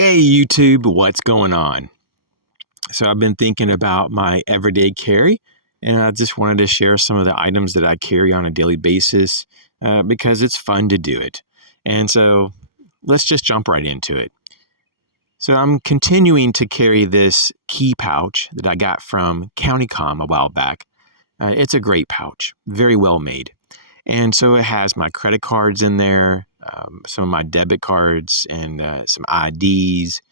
Hey YouTube, what's going on? So I've been thinking about my everyday carry, and I just wanted to share some of the items that I carry on a daily basis because it's fun to do it. And so let's just jump right into it. So I'm continuing to carry this key pouch that I got from CountyCom a while back. It's a great pouch, very well made. And so it has my credit cards in there, some of my debit cards, and some IDs,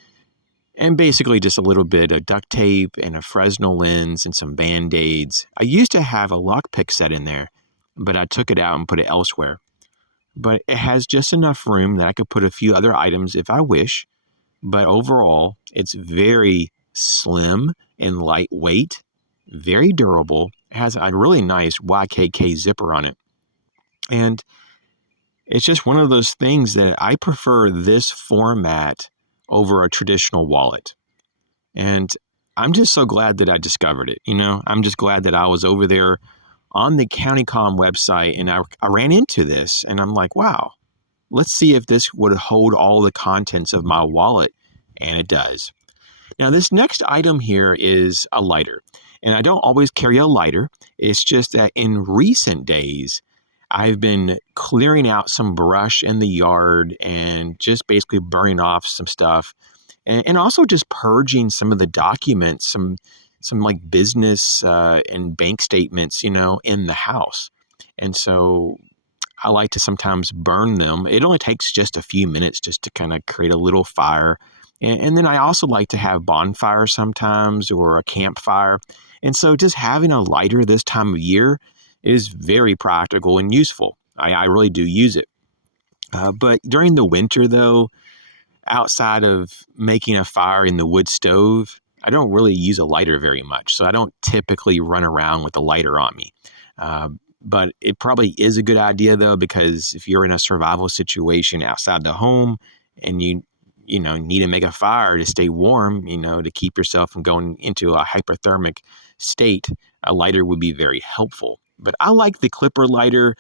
and basically just a little bit of duct tape and a Fresnel lens and some Band-Aids. I used to have a lockpick set in there, but I took it out and put it elsewhere. But it has just enough room that I could put a few other items if I wish. But overall, it's very slim and lightweight, very durable. It has a really nice YKK zipper on it. And it's just one of those things that I prefer this format over a traditional wallet. And I'm just so glad that I discovered it. I'm just glad that I was over there on the CountyCom website and I ran into this and I'm like, wow, let's see if this would hold all the contents of my wallet. And it does. Now, this next item here is a lighter. And I don't always carry a lighter. It's just that in recent days, I've been clearing out some brush in the yard and just basically burning off some stuff. And also just purging some of the documents, some like business and bank statements, in the house. And so I like to sometimes burn them. It only takes just a few minutes just to kind of create a little fire. And then I also like to have bonfires sometimes or a campfire. And so just having a lighter this time of year is very practical and useful. I really do use it. But during the winter, though, outside of making a fire in the wood stove, I don't really use a lighter very much. So I don't typically run around with a lighter on me. But it probably is a good idea, though, because if you're in a survival situation outside the home and you need to make a fire to stay warm, to keep yourself from going into a hypothermic state, a lighter would be very helpful. But I like the clipper lighter.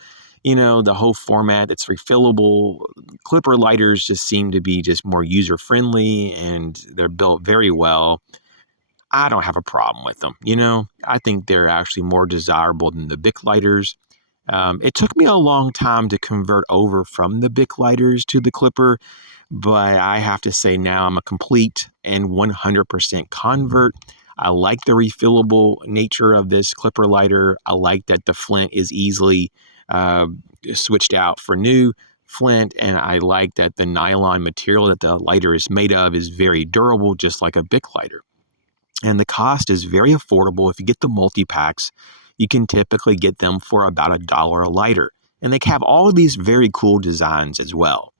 The whole format, it's refillable. Clipper lighters just seem to be just more user-friendly and they're built very well. I don't have a problem with them. I think they're actually more desirable than the Bic lighters. It took me a long time to convert over from the Bic lighters to the clipper, but I have to say now I'm a complete and 100% convert. I like the refillable nature of this clipper lighter. I like that the flint is easily switched out for new flint, and I like that the nylon material that the lighter is made of is very durable, just like a Bic lighter. And the cost is very affordable. If you get the multi-packs, you can typically get them for about $1 a lighter. And they have all of these very cool designs as well.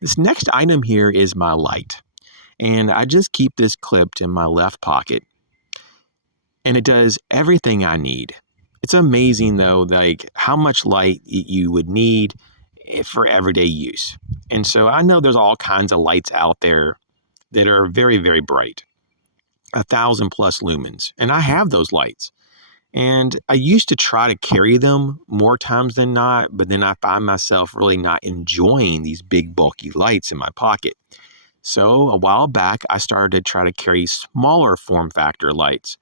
This next item here is my light. And I just keep this clipped in my left pocket. And it does everything I need. It's amazing, though, like how much light you would need for everyday use. And so I know there's all kinds of lights out there that are very, very bright, 1,000 plus lumens. And I have those lights. And I used to try to carry them more times than not, but then I find myself really not enjoying these big, bulky lights in my pocket. So a while back, I started to try to carry smaller form factor lights.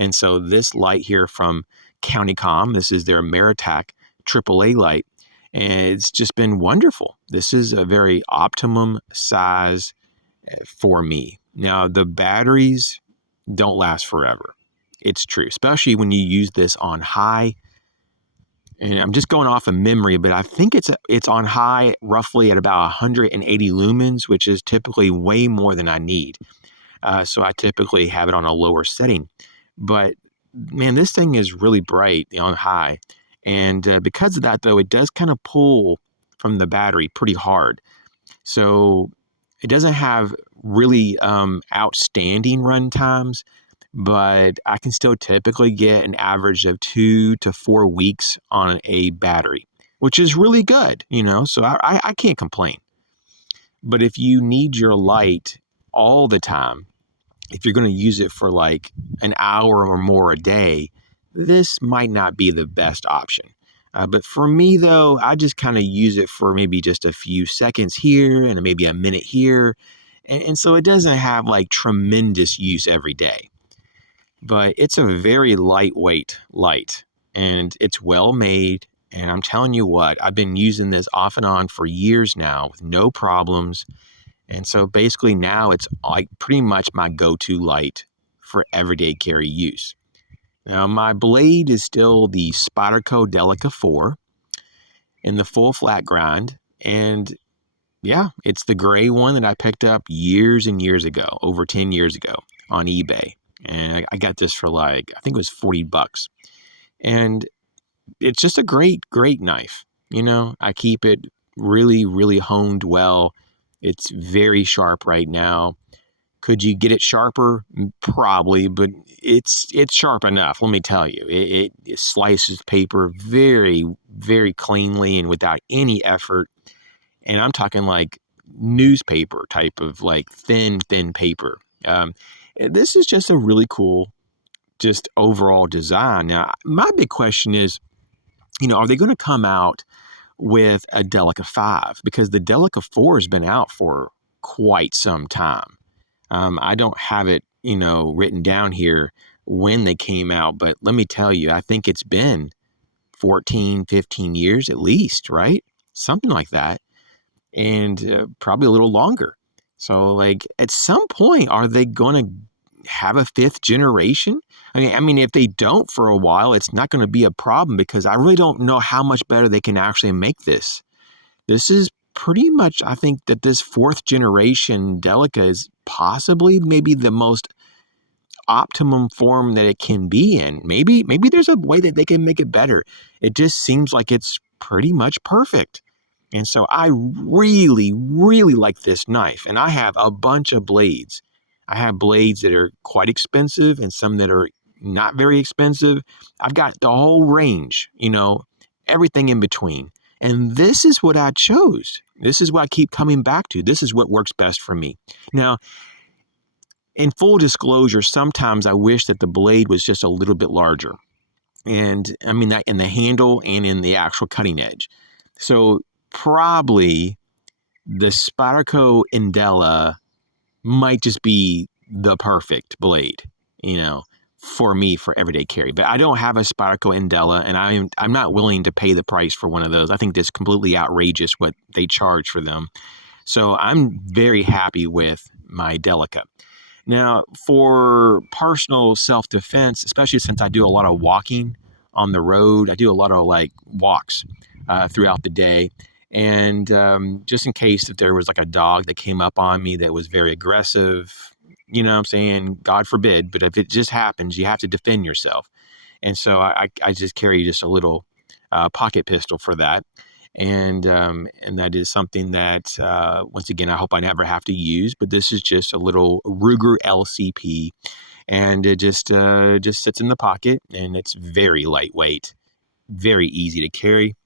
And so this light here from CountyCom, this is their Meritac AAA light, and it's just been wonderful. This is a very optimum size for me. Now, the batteries don't last forever. It's true, especially when you use this on high. And I'm just going off of memory, but I think it's on high roughly at about 180 lumens, which is typically way more than I need. So I typically have it on a lower setting. But man, this thing is really bright on high. And because of that, though, it does kind of pull from the battery pretty hard. So it doesn't have really outstanding run times, but I can still typically get an average of 2 to 4 weeks on a battery, which is really good, so I can't complain. But if you need your light all the time, if you're going to use it for like an hour or more a day, this might not be the best option. But for me, though, I just kind of use it for maybe just a few seconds here and maybe a minute here. And so it doesn't have like tremendous use every day, but it's a very lightweight light, and it's well made. And I'm telling you what, I've been using this off and on for years now with no problems. And so basically now it's like pretty much my go-to light for everyday carry use. Now my blade is still the Spyderco Delica 4 in the full flat grind. And yeah, it's the gray one that I picked up years and years ago, over 10 years ago on eBay. And I got this for like, I think it was $40. And it's just a great, great knife. I keep it really, really honed well. It's very sharp right now. Could you get it sharper? Probably, but it's sharp enough. Let me tell you, it slices paper very, very cleanly and without any effort. And I'm talking like newspaper type of like thin paper. This is just a really cool, just overall design. Now, my big question is, are they going to come out with a Delica 5? Because the Delica 4 has been out for quite some time. I don't have it, written down here when they came out, but let me tell you, I think it's been 14, 15 years at least, right? Something like that. And probably a little longer. So like at some point, are they going to have a fifth generation? I mean, if they don't for a while, it's not going to be a problem, because I really don't know how much better they can actually make this. This is pretty much, I think that this fourth generation Delica is possibly maybe the most optimum form that it can be in. Maybe there's a way that they can make it better. It just seems like it's pretty much perfect. And so I really, really like this knife. And I have a bunch of blades. I have blades that are quite expensive and some that are not very expensive. I've got the whole range, everything in between. And this is what I chose. This is what I keep coming back to. This is what works best for me. Now, in full disclosure, sometimes I wish that the blade was just a little bit larger. And I mean that in the handle and in the actual cutting edge. So probably the Spyderco Indela might just be the perfect blade, for me for everyday carry. But I don't have a Spyderco Indela, and I'm not willing to pay the price for one of those. I think that's completely outrageous what they charge for them. So I'm very happy with my Delica. Now, for personal self-defense, especially since I do a lot of walking on the road, I do a lot of like walks throughout the day. And just in case if there was like a dog that came up on me that was very aggressive, what I'm saying? God forbid. But if it just happens, you have to defend yourself. And so I just carry just a little pocket pistol for that. And that is something that, once again, I hope I never have to use. But this is just a little Ruger LCP, and it just sits in the pocket, and it's very lightweight, very easy to carry.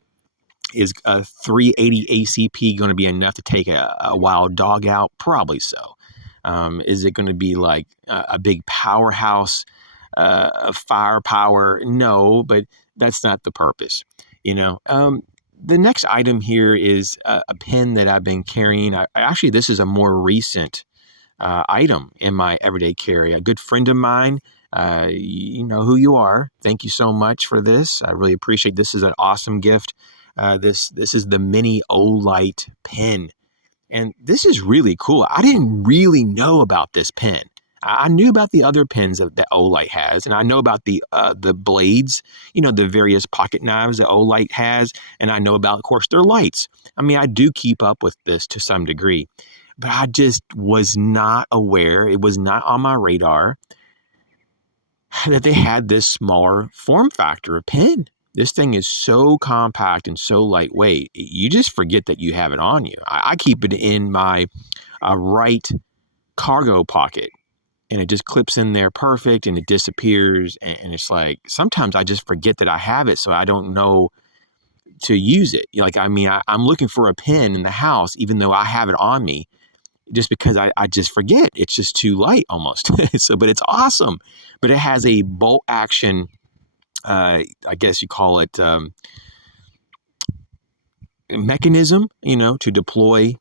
Is a 380 ACP going to be enough to take a wild dog out? Probably so. Is it going to be like a big powerhouse of firepower? No, but that's not the purpose. The next item here is a pen that I've been carrying. Actually, this is a more recent item in my everyday carry. A good friend of mine, you know who you are. Thank you so much for this. I really appreciate this. Is an awesome gift. This is the Mini Olight pen. And this is really cool. I didn't really know about this pen. I knew about the other pens that Olight has, and I know about the blades, the various pocket knives that Olight has, and I know about, of course, their lights. I mean, I do keep up with this to some degree, but I just was not aware, it was not on my radar, that they had this smaller form factor of pen. This thing is so compact and so lightweight, you just forget that you have it on you. I keep it in my right cargo pocket, and it just clips in there perfect, and it disappears. And it's like, sometimes I just forget that I have it, so I don't know to use it. I'm looking for a pen in the house, even though I have it on me, just because I just forget. It's just too light almost. But it's awesome. But it has a bolt action, I guess you call it, mechanism, to deploy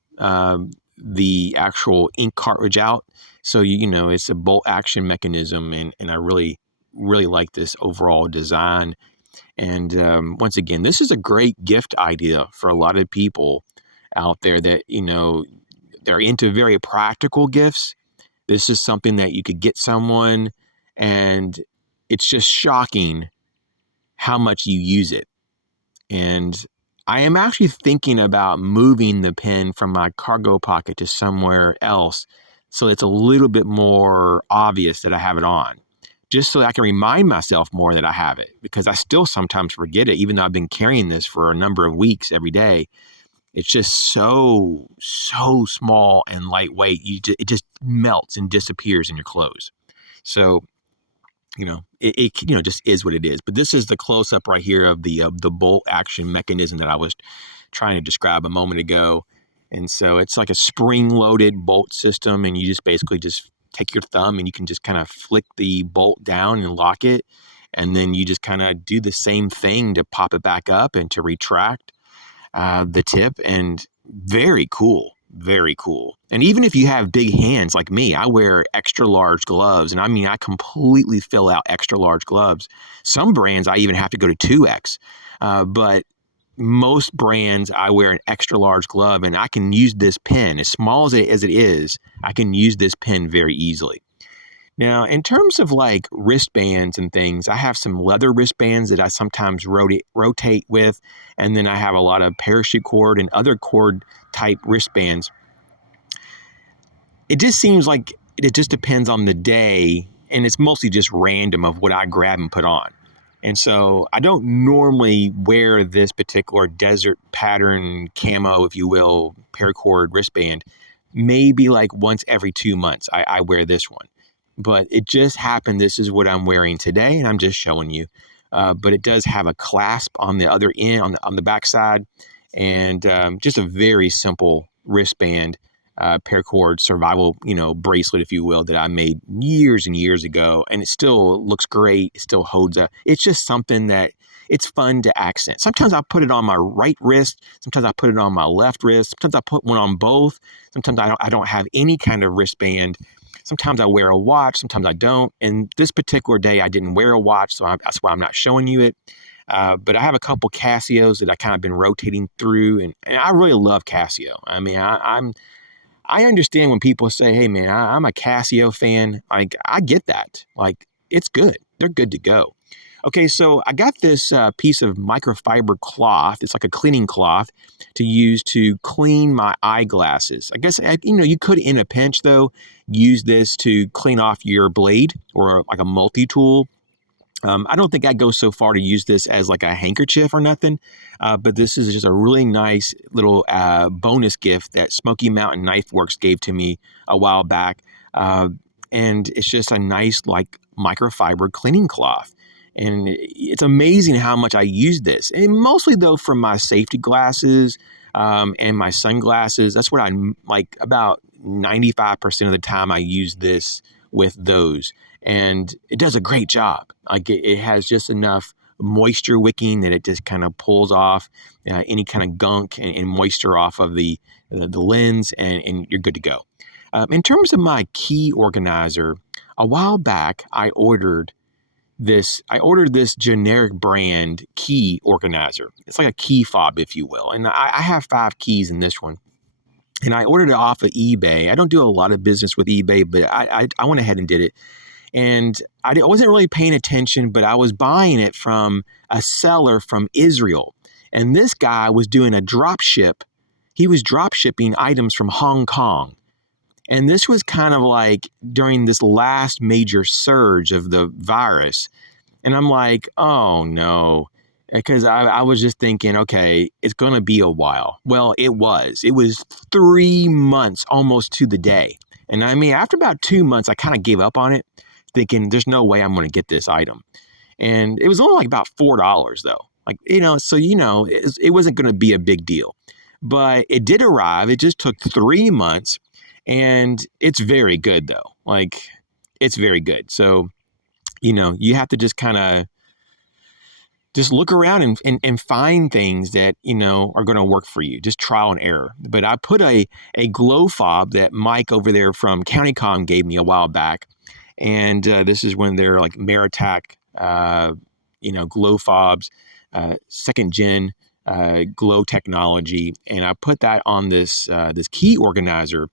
the actual ink cartridge out. So, it's a bolt action mechanism, and I really, really like this overall design. And once again, this is a great gift idea for a lot of people out there that, they're into very practical gifts. This is something that you could get someone, and it's just shocking how much you use it. And I am actually thinking about moving the pen from my cargo pocket to somewhere else so it's a little bit more obvious that I have it on, just so that I can remind myself more that I have it, because I still sometimes forget it, even though I've been carrying this for a number of weeks every day. It's just so small and lightweight. It just melts and disappears in your clothes. So, it just is what it is. But this is the close up right here of the bolt action mechanism that I was trying to describe a moment ago. And so it's like a spring loaded bolt system, and you just basically just take your thumb and you can just kind of flick the bolt down and lock it. And then you just kind of do the same thing to pop it back up and to retract the tip. And very cool. Very cool. And even if you have big hands like me, I wear extra large gloves. And I completely fill out extra large gloves. Some brands, I even have to go to 2X. But most brands, I wear an extra large glove, and I can use this pen, as small as it is, I can use this pen very easily. Now, in terms of like wristbands and things, I have some leather wristbands that I sometimes rotate with, and then I have a lot of parachute cord and other cord type wristbands. It just seems like it just depends on the day, and it's mostly just random of what I grab and put on. And so I don't normally wear this particular desert pattern camo, if you will, paracord wristband. Maybe like once every 2 months I wear this one. But it just happened, this is what I'm wearing today, and I'm just showing you. But it does have a clasp on the other end, on the back side, and just a very simple wristband, paracord survival, bracelet, if you will, that I made years and years ago, and it still looks great. It still holds up. It's just something that it's fun to accent. Sometimes I put it on my right wrist. Sometimes I put it on my left wrist. Sometimes I put one on both. Sometimes I don't have any kind of wristband. Sometimes I wear a watch, sometimes I don't. And this particular day, I didn't wear a watch, so that's why I'm not showing you it. But I have a couple Casios that I kind of been rotating through, and I really love Casio. I understand when people say, "Hey, man, I'm a Casio fan." Like, I get that. Like, it's good. They're good to go. Okay, so I got this piece of microfiber cloth. It's like a cleaning cloth to use to clean my eyeglasses. I guess, you could, in a pinch, though, use this to clean off your blade or like a multi-tool. I don't think I'd go so far to use this as like a handkerchief or nothing, but this is just a really nice little bonus gift that Smoky Mountain Knife Works gave to me a while back. And it's just a nice like microfiber cleaning cloth. And it's amazing how much I use this. And mostly, though, from my safety glasses and my sunglasses. That's what I like. About 95% of the time I use this with those. And it does a great job. Like, it has just enough moisture wicking that it just kind of pulls off any kind of gunk and moisture off of the lens, and you're good to go. In terms of my key organizer, a while back I ordered this generic brand key organizer. It's like a key fob, if you will. And I have 5 keys in this one. And I ordered it off of eBay. I don't do a lot of business with eBay, but I went ahead and did it. And I wasn't really paying attention, but I was buying it from a seller from Israel. And this guy was doing a drop ship. He was drop shipping items from Hong Kong. And this was kind of like during this last major surge of the virus. And I'm like, oh no, because I was just thinking, okay, it's going to be a while. Well, it was 3 months almost to the day. And after about 2 months, I kind of gave up on it, thinking there's no way I'm going to get this item. And it was only like about $4 though. Like, so, it wasn't going to be a big deal, but it did arrive. It just took 3 months. And it's very good, though. Like, it's very good. So, you have to just kind of just look around and find things that, are going to work for you. Just trial and error. But I put a glow fob that Mike over there from CountyCom gave me a while back. And this is when they're like Meritac, glow fobs, second gen glow technology. And I put that on this key organizer,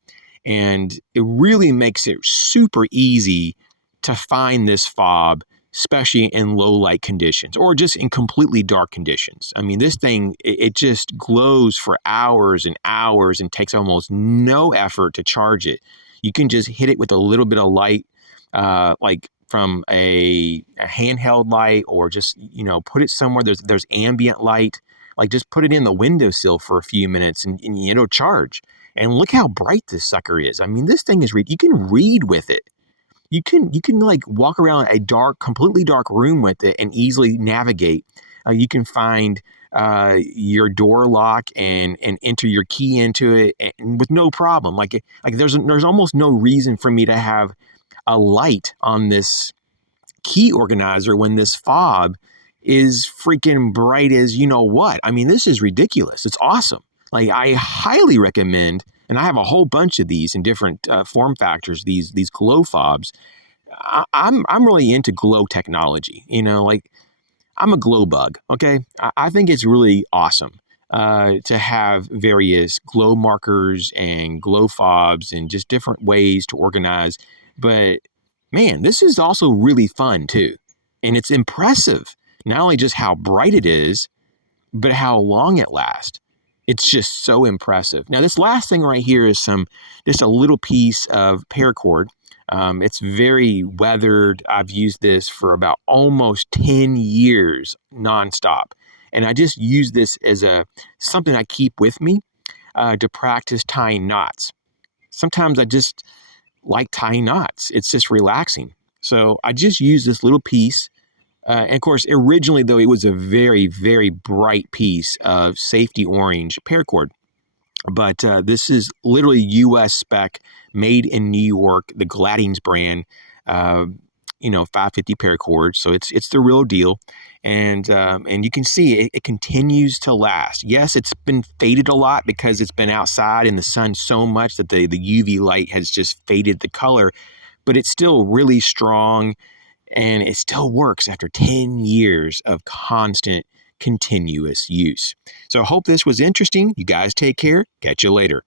and it really makes it super easy to find this fob, especially in low light conditions or just in completely dark conditions. I mean, this thing, it just glows for hours and hours and takes almost no effort to charge it. You can just hit it with a little bit of light, like from a handheld light, or just, put it somewhere there's ambient light. Like, just put it in the windowsill for a few minutes and it'll charge. And look how bright this sucker is. I mean, this thing is you can read with it. You can like walk around a completely dark room with it and easily navigate. You can find your door lock and enter your key into it and with no problem. Like there's almost no reason for me to have a light on this key organizer when this fob is freaking bright as you know what. I mean, this is ridiculous. It's awesome. Like, I highly recommend, and I have a whole bunch of these in different form factors, these glow fobs. I'm really into glow technology. Like, I'm a glow bug, okay? I think it's really awesome to have various glow markers and glow fobs and just different ways to organize. But, man, this is also really fun, too. And it's impressive, not only just how bright it is, but how long it lasts. It's just so impressive. Now, this last thing right here is just a little piece of paracord. It's very weathered. I've used this for about almost 10 years nonstop. And I just use this as something I keep with me to practice tying knots. Sometimes I just like tying knots. It's just relaxing. So I just use this little piece. And of course, originally, though, it was a very, very bright piece of safety orange paracord. But this is literally U.S. spec, made in New York, the Gladdings brand, 550 paracord. So it's the real deal. And you can see it continues to last. Yes, it's been faded a lot because it's been outside in the sun so much that the UV light has just faded the color. But it's still really strong. And it still works after 10 years of constant, continuous use. So I hope this was interesting. You guys take care. Catch you later.